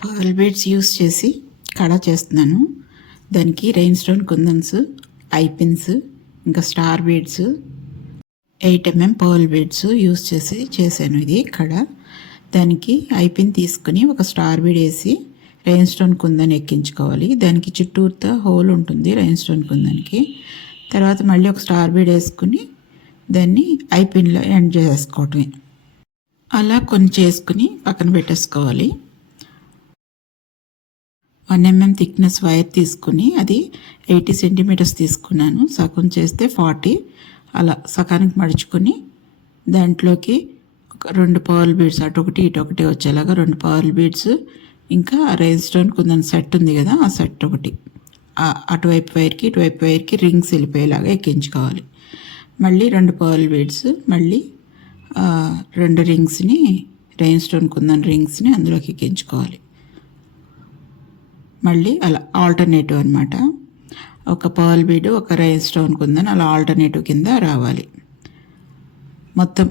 Pearl beads use చేసి కడ చేస్తున్నాను. దానికి rhinestone kundans, eye pins, ఇంకా star beads, 8mm pearl beads use చేసి చేశాను ఇది కడ. దానికి ఐ పిన్ తీసుకుని ఒక స్టార్ బీడ్ వేసి రెయిన్ స్టోన్ కుందన్ ఎక్కించుకోవాలి. దానికి చుట్టూరుతో హోల్ ఉంటుంది రెయిన్ స్టోన్ కుందన్కి. తర్వాత మళ్ళీ ఒక స్టార్ బీడ్ వేసుకుని దాన్ని ఐ పిన్లో ఎండ్ చేసుకోవటమే. అలా కొన్ని చేసుకుని పక్కన పెట్టేసుకోవాలి. 1mm థిక్నెస్ వైర్ తీసుకుని అది 80 సెంటీమీటర్స్ తీసుకున్నాను. సగం చేస్తే 40, అలా సగానికి మడుచుకొని దాంట్లోకి ఒక 2 పర్ల్ బీడ్స్ అటొకటి ఇటొకటి వచ్చేలాగా 2 పర్ల్ బీడ్స్, ఇంకా రెయిన్ స్టోన్ కుందన్ సెట్ ఉంది కదా, ఆ సెట్ ఒకటి అటువైపు వైర్కి ఇటువైపు వైర్కి రింగ్స్ వెళ్ళిపోయేలాగా ఎక్కించుకోవాలి. మళ్ళీ 2 పర్ల్ బీడ్స్, మళ్ళీ 2 రింగ్స్ని రెయిన్ స్టోన్ కుందన్ రింగ్స్ని అందులోకి ఎక్కించుకోవాలి. మళ్ళీ అలా ఆల్టర్నేటివ్ అనమాట. ఒక పర్ల్ బీడ్, ఒక రెయిన్ స్టోన్ కుందన్ అలా ఆల్టర్నేటివ్ కింద రావాలి. మొత్తం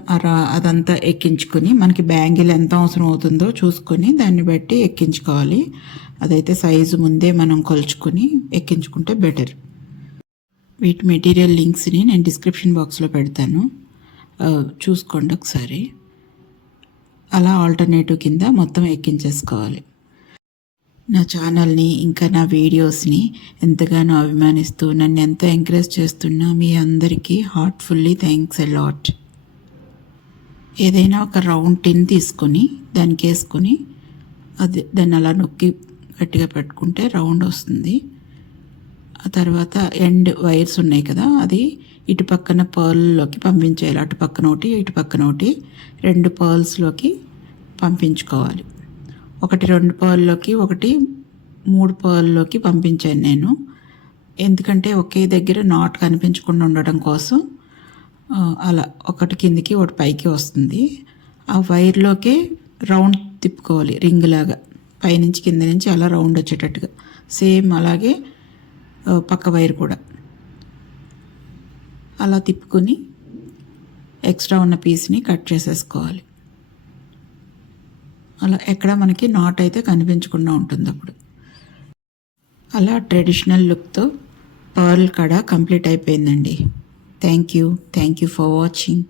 అదంతా ఎక్కించుకొని మనకి బ్యాంగిల్ ఎంత అవసరం అవుతుందో చూసుకొని దాన్ని బట్టి ఎక్కించుకోవాలి. అదైతే సైజు ముందే మనం కొలుచుకొని ఎక్కించుకుంటే బెటర్. వీటి మెటీరియల్ లింక్స్ని నేను డిస్క్రిప్షన్ బాక్స్లో పెడతాను, చూసుకోండి ఒకసారి. అలా ఆల్టర్నేటివ్ కింద మొత్తం ఎక్కించేసుకోవాలి. నా ఛానల్ని ఇంకా నా వీడియోస్ని ఎంతగానో అభిమానిస్తూ నన్ను ఎంతో ఎంకరేజ్ చేస్తున్నా మీ అందరికీ హార్ట్ఫుల్లీ థ్యాంక్స్ ఎ లాట్. ఏదైనా ఒక రౌండ్ టిన్ తీసుకొని దానికి వేసుకొని దాన్ని అలా నొక్కి గట్టిగా పెట్టుకుంటే రౌండ్ వస్తుంది. ఆ తర్వాత ఎండ్ వైర్స్ ఉన్నాయి కదా, అది ఇటు పక్కన పర్ల్లోకి పంపించేయాలి. అటు పక్కన ఒకటి ఇటు పక్కన ఒకటి 2 పర్ల్స్లోకి పంపించుకోవాలి. ఒకటి 2 పర్ల్లోకి, ఒకటి 3 పర్ల్లోకి పంపించాను నేను. ఎందుకంటే ఒకే దగ్గర నాట్ కనిపించకుండా ఉండడం కోసం అలా ఒకటి కిందికి ఒకటి పైకి వస్తుంది. ఆ వైర్లోకే రౌండ్ తిప్పుకోవాలి, రింగ్ లాగా పైనుంచి కింద నుంచి అలా రౌండ్ వచ్చేటట్టుగా. సేమ్ అలాగే పక్క వైర్ కూడా అలా తిప్పుకొని ఎక్స్ట్రా ఉన్న పీస్ని కట్ చేసేసుకోవాలి. అలా ఎక్కడ మనకి నాట్ అయితే కనిపించకుండా ఉంటుంది అప్పుడు. అలా ట్రెడిషనల్ లుక్తో పర్ల్ కడ కంప్లీట్ అయిపోయిందండి. Thank you for watching.